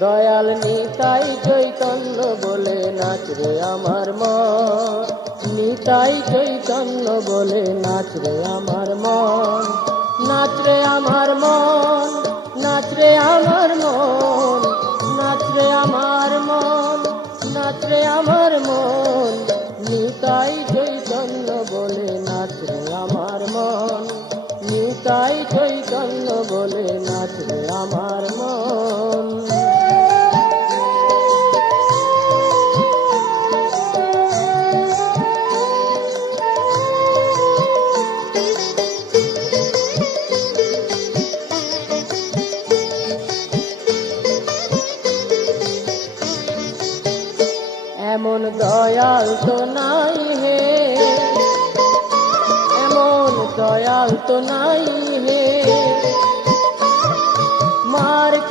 দয়াল নিতাই চৈতন্য বলে নাচ রে আমার মন। নিতাই চৈতন্য বলে নাচ রে আমার মন। নাচ রে আমার মন নাচ রে আমার মন। নাচ রে আমার মন নাচ রে আমার মন। নিতাই চৈতন্য বলে নাচ রে আমার মন। এমন দয়াল তো নাই দয়াল তো নাই হে।